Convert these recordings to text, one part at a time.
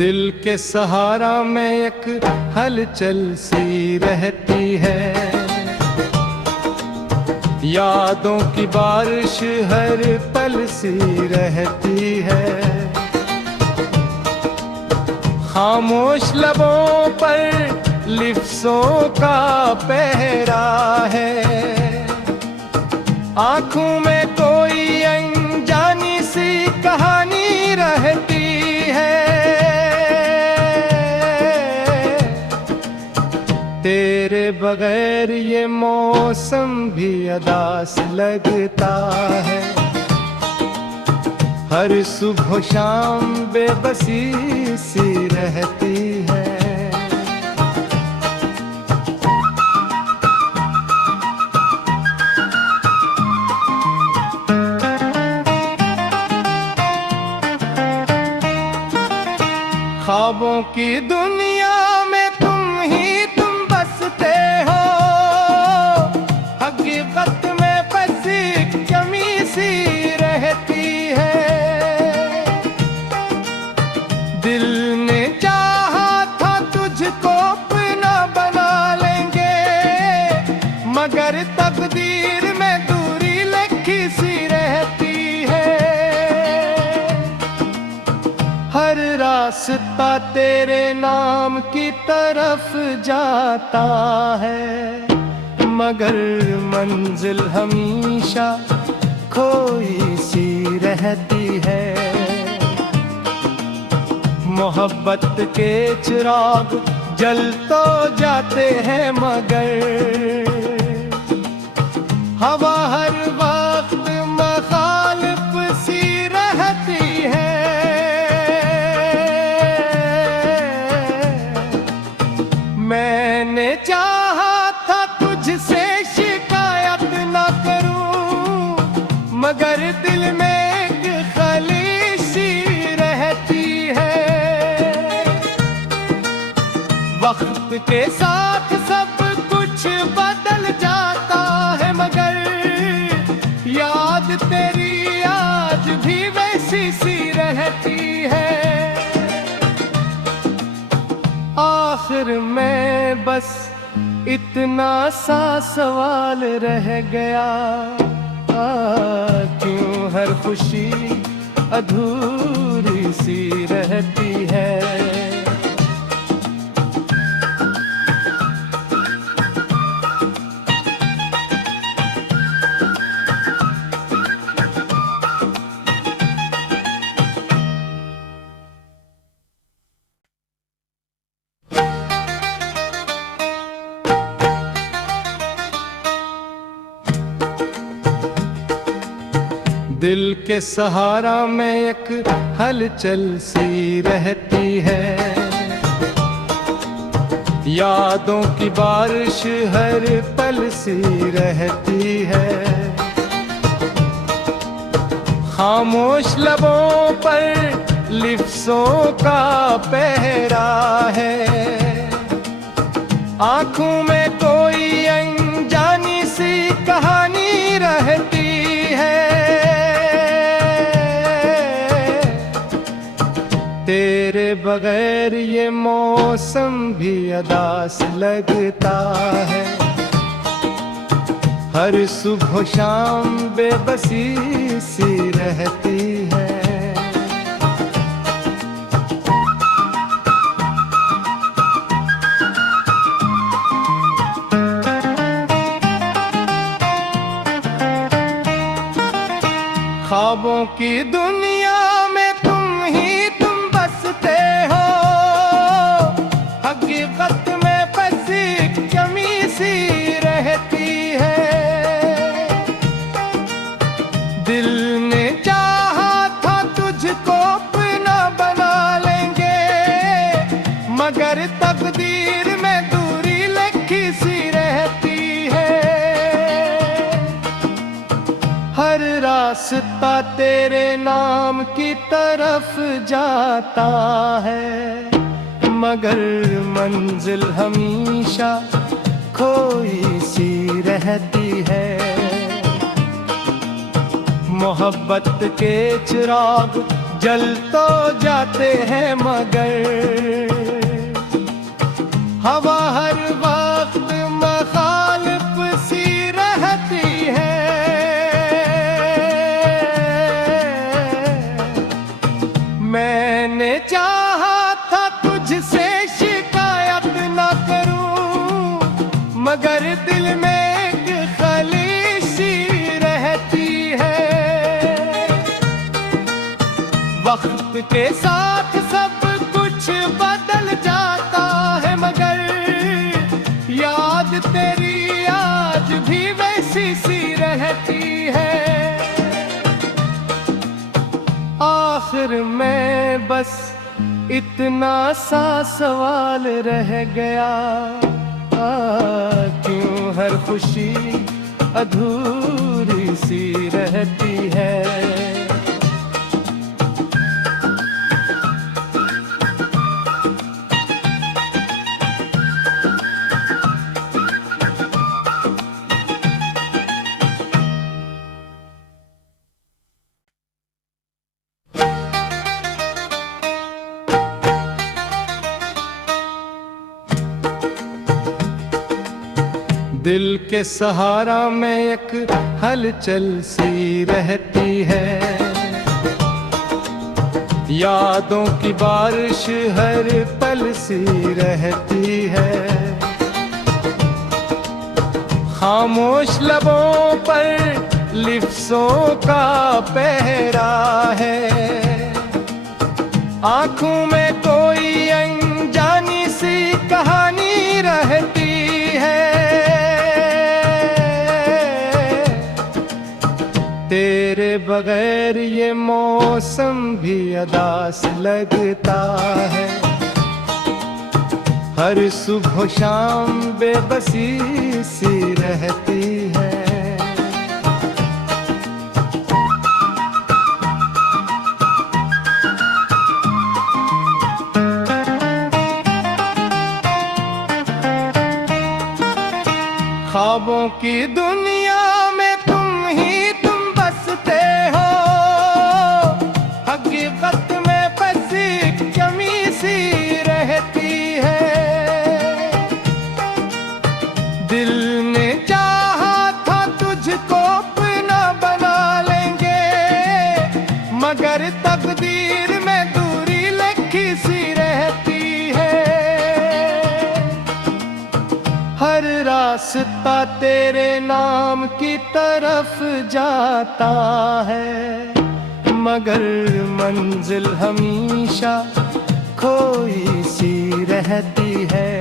दिल के सहारा में एक हलचल सी रहती है, यादों की बारिश हर पल सी रहती है। खामोश लबों पर लिफ्ज़ों का पहरा है, आँखों में कोई अनजानी सी कहानी रहती है। तेरे बगैर ये मौसम भी अदास लगता है, हर सुबह शाम बेबसी सी रहती है। ख्वाबों की दुनिया में तुम बसते हो, हकीकत में फंसी कमी सी रहती है। दिल ने चाहा था तुझको अपना बना लेंगे, मगर तकदीर में दूरी लिखी सी रहती है। हर रास्ता तेरे नाम की तरफ जाता है, मगर मंजिल हमेशा खोई सी रहती है। मोहब्बत के चिराग जल तो जाते हैं, मगर हवा हर वक्त मुखालिफ सी रहती है। मैंने चाहा था तुझसे शिकायत न करूं, मगर दिल में एक खलीज सी रहती है। वक्त के साथ सब कुछ बदल जाता है, मगर याद तेरी आज भी वैसी सी रहती है। आखिर में बस इतना सा सवाल रह गया, क्यों हर खुशी अधूरी सी रहती है। दिल के सहारा में एक हलचल सी रहती है, यादों की बारिश हर पल सी रहती है। खामोश लबों पर लिफ्ज़ों का पहरा है, आँखों में कोई अनजानी सी कहानी रहती है। तेरे बगैर ये मौसम भी अदास लगता है, हर सुबह शाम बेबसी सी रहती है। ख्वाबों की दुनिया में तुम बसते हो, हकीकत में फंसी कमी सी रहती है। दिल ने चाहा था तुझको अपना बना लेंगे, मगर तकदीर में दूरी लिखी सी रहती है। हर रास्ता तेरे नाम की तरफ जाता है, मगर मंजिल हमेशा खोई सी रहती है। मोहब्बत के चिराग जल तो जाते हैं मगर हवा हर वक्त मखालिफ सी रहती है। मैंने चाहा था तुझसे शिकायत न करूं, मगर दिल में एक खलीज सी रहती है। वक्त के साथ सब कुछ बदल जाता है, मगर याद तेरी आज भी वैसी सी रहती है। आखिर में बस इतना सा सवाल रह गया, क्यों हर खुशी अधूरी सी रहती है। दिल के सहारा में एक हलचल सी रहती है, यादों की बारिश हर पल सी रहती है। खामोश लबों पर लिफ्ज़ों का पहरा है, आँखों में कोई अनजानी सी कहानी रहती है। तेरे बगैर ये मौसम भी अदास लगता है, हर सुबह शाम बेबसी सी रहती है। ख्वाबों की दुनिया में तुम ही तुम बसते हो, हकीकत में बस एक कमी सी रहती है। दिल ने चाहा था तुझको अपना बना लेंगे, मगर तकदीर में दूरी लिखी सी रहती है। हर रास्ता तेरे नाम की तरफ जाता है, मगर मंजिल हमेशा खोई सी रहती है।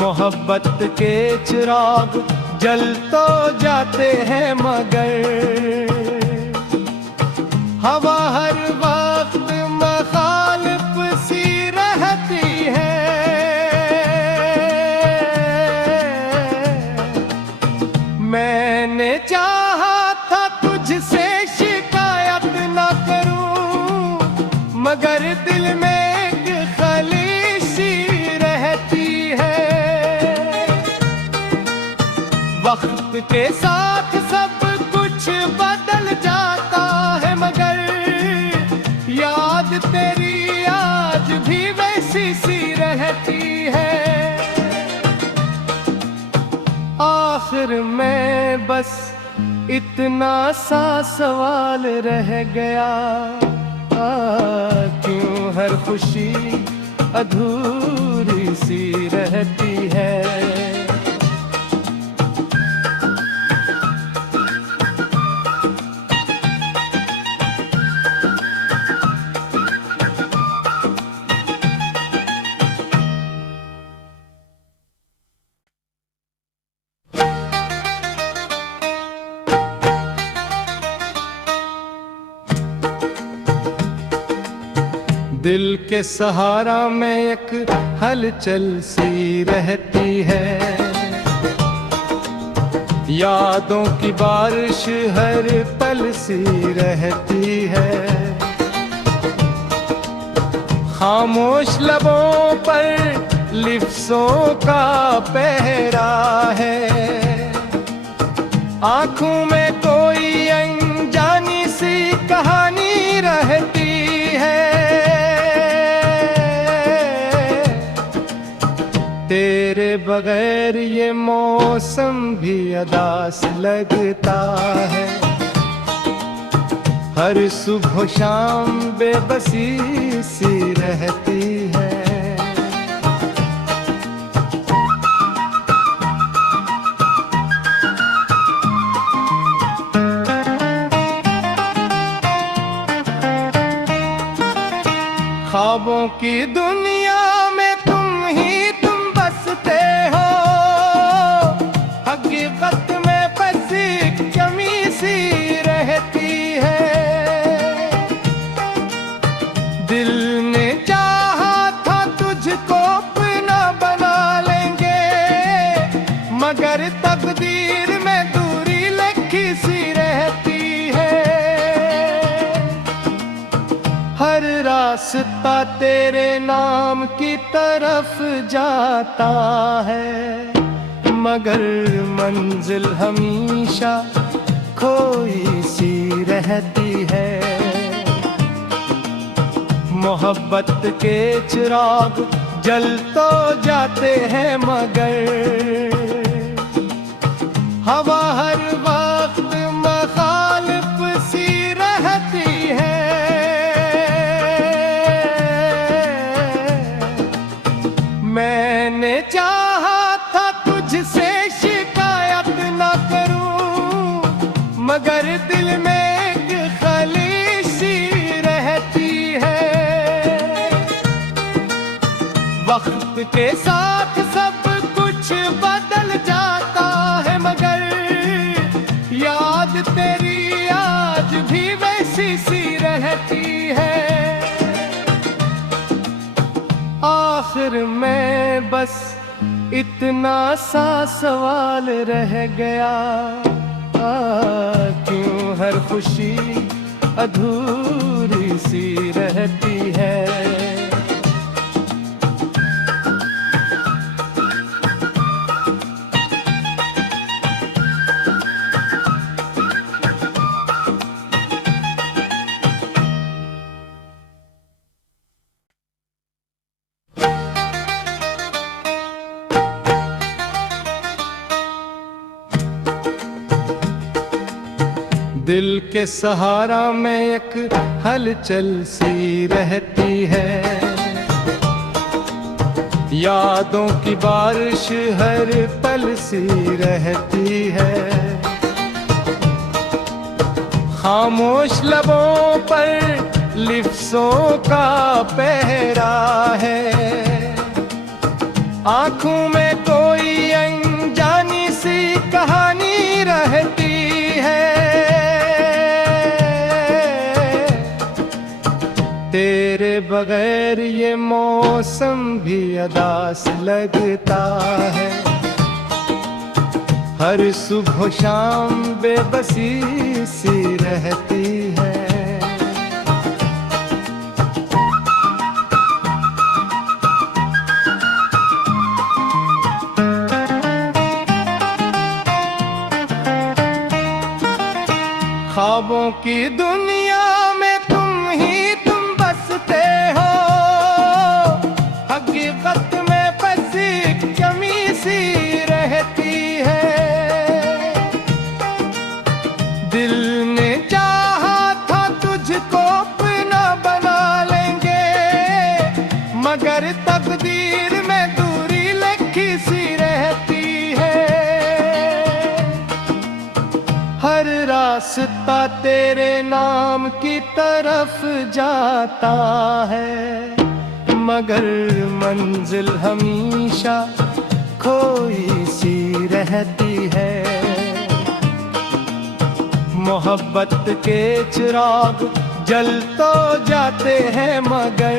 मोहब्बत के चिराग जल तो जाते हैं, मगर हवा हर वक्त मखालिफ सी रहती है। मैंने चाहा था तुझसे शिकायत न करूं, मगर दिल में एक खलीज सी रहती है। वक्त के साथ सब कुछ बदल जाता है, मगर याद तेरी आज भी वैसी सी रहती है। आखिर में बस इतना सा सवाल रह गया, क्यों हर खुशी अधूरी सी रहती है। दिल के सहारा में एक हलचल सी रहती है, यादों की बारिश हर पल सी रहती है। खामोश लबों पर लिफ्ज़ों का पहरा है, आँखों में कोई अनजानी सी कहानी तेरे बगैर ये मौसम भी अदास लगता है। हर सुबह शाम बेबसी सी रहती है। ख्वाबों की दुनिया में तुम बसते हो। हकीकत में बसी कमी सी रहती है। दिल ने चाहा था तुझको अपना बना लेंगे, मगर तकदीर में दूरी लिखी सी रहती है। हर रास्ता तेरे नाम की तरफ जाता है, मगर मंजिल हमेशा खोई सी रहती है। मोहब्बत के चिराग जल तो जाते हैं, मगर हवा हर वक्त मुखालिफ सी रहती है। मैंने चाहा था तुझसे शिकायत न करूं, मगर दिल में एक खलीश सी रहती है। वक्त के साथ सब कुछ बदल जाता है, मगर याद तेरी आज भी वैसी सी रहती है। आखिर में बस इतना सा सवाल रह गया, क्यों हर खुशी अधूरी सी रहती है। दिल के सहारा में एक हलचल सी रहती है। यादों की बारिश हर पल सी रहती है। खामोश लबों पर लिफ्ज़ों का पहरा है। आँखों में कोई अनजानी सी कहानी रहती है। तेरे बगैर ये मौसम भी अदास लगता है। हर सुबह शाम बेबसी सी रहती है। ख्वाबों की दुनिया में तुम बसते हो। हकीकत में बसी कमी सी रहती है। दिल ने चाहा था तुझको अपना बना लेंगे, मगर तकदीर में दूरी लिखी सी रहती है। हर रास्ता तेरे नाम की तरफ जाता है, मगर मंजिल हमेशा खोई सी रहती है। मोहब्बत के चिराग जल तो जाते हैं, मगर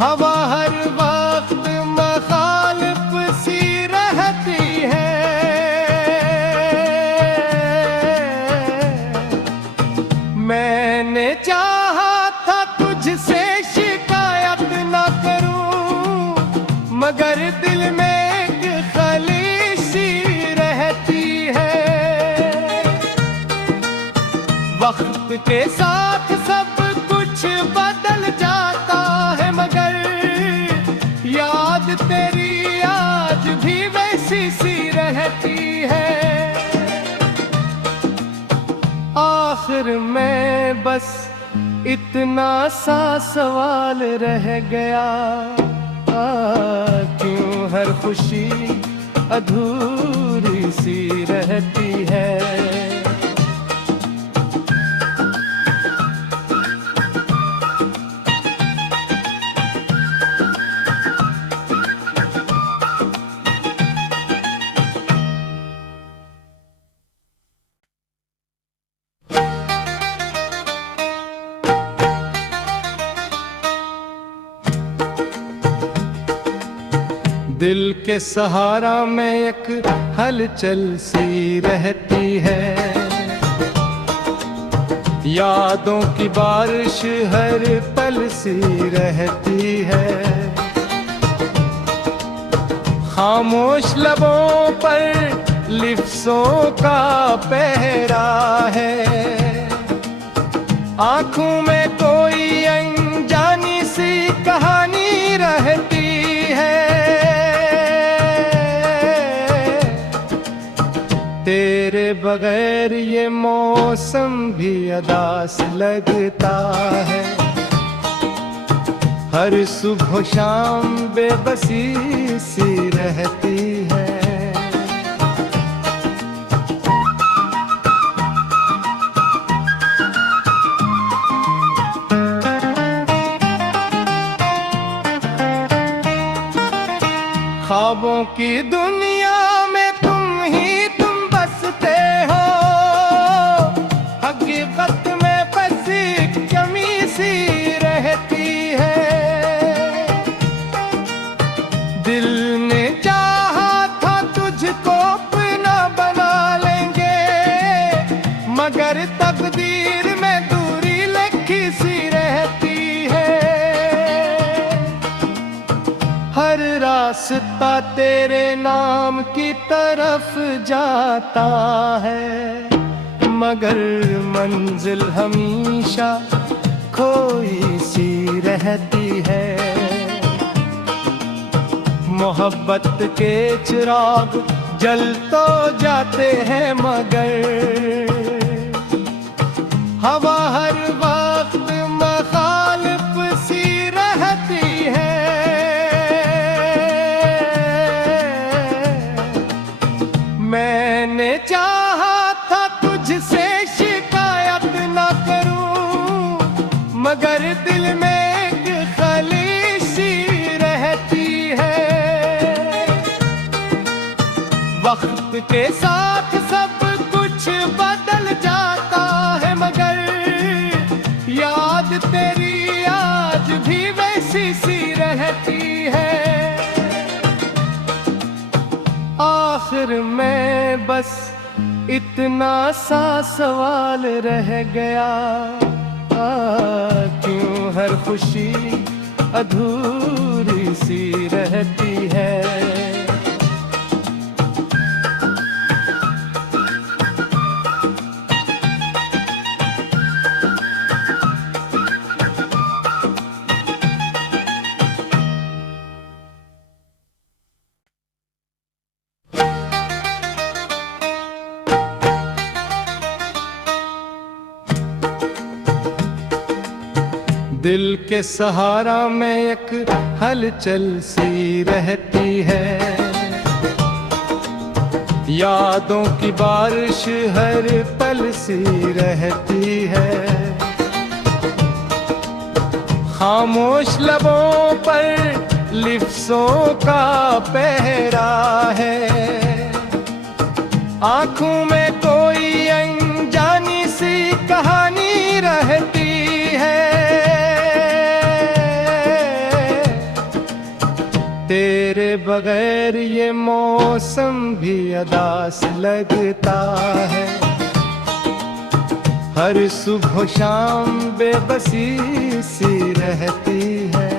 हवा हर वक्त मुखालिफ सी रहती है। मैंने चाहा था तुझसे शिकायत न करूं, मगर दिल में एक खलीश सी रहती है। वक्त के साथ सब कुछ बदल जाता है, मगर याद याद तेरी आज भी वैसी सी रहती है। आखिर में बस इतना सा सवाल रह गया, क्यों हर खुशी अधूरी सी रहती है। दिल के सहारा में एक हलचल सी रहती है, यादों की बारिश हर पल सी रहती है। खामोश लबों पर लिफ्ज़ों का पहरा है, आँखों में कोई अनजानी सी कहानी रहती है। तेरे बगैर ये मौसम भी अदास लगता है, हर सुबह शाम बेबसी सी रहती है। ख्वाबों की दुनिया में तुम ही तुम बसते हो, हकीकत में बस एक कमी सी रहती है। दिल ने चाहा था तुझको अपना बना लेंगे, मगर तकदीर में दूरी लिखी सी रहती है। हर रास्ता तेरे नाम की तरफ जाता है, मगर मंजिल हमेशा खोई सी रहती है। मोहब्बत के चिराग जल तो जाते हैं, मगर हवा हर वक्त मुखालिफ सी रहती है। मैंने चाहा था तुझसे शिकायत न करूं, मगर दिल में एक खलीज सी रहती है। वक्त के साथ सब कुछ बदल जाता है, मगर याद तेरी आज भी वैसी सी रहती है। आखिर में बस इतना सा सवाल रह गया, क्यों हर खुशी अधूरी सी रहती है। दिल के सहारा में एक हलचल सी रहती है, यादों की बारिश हर पल सी रहती है। खामोश लबों पर लिफ्ज़ों का पहरा है, आँखों में कोई अनजानी सी कहानी रहती है। तेरे बगैर ये मौसम भी अदास लगता है, हर सुबह शाम बेबसी सी रहती है।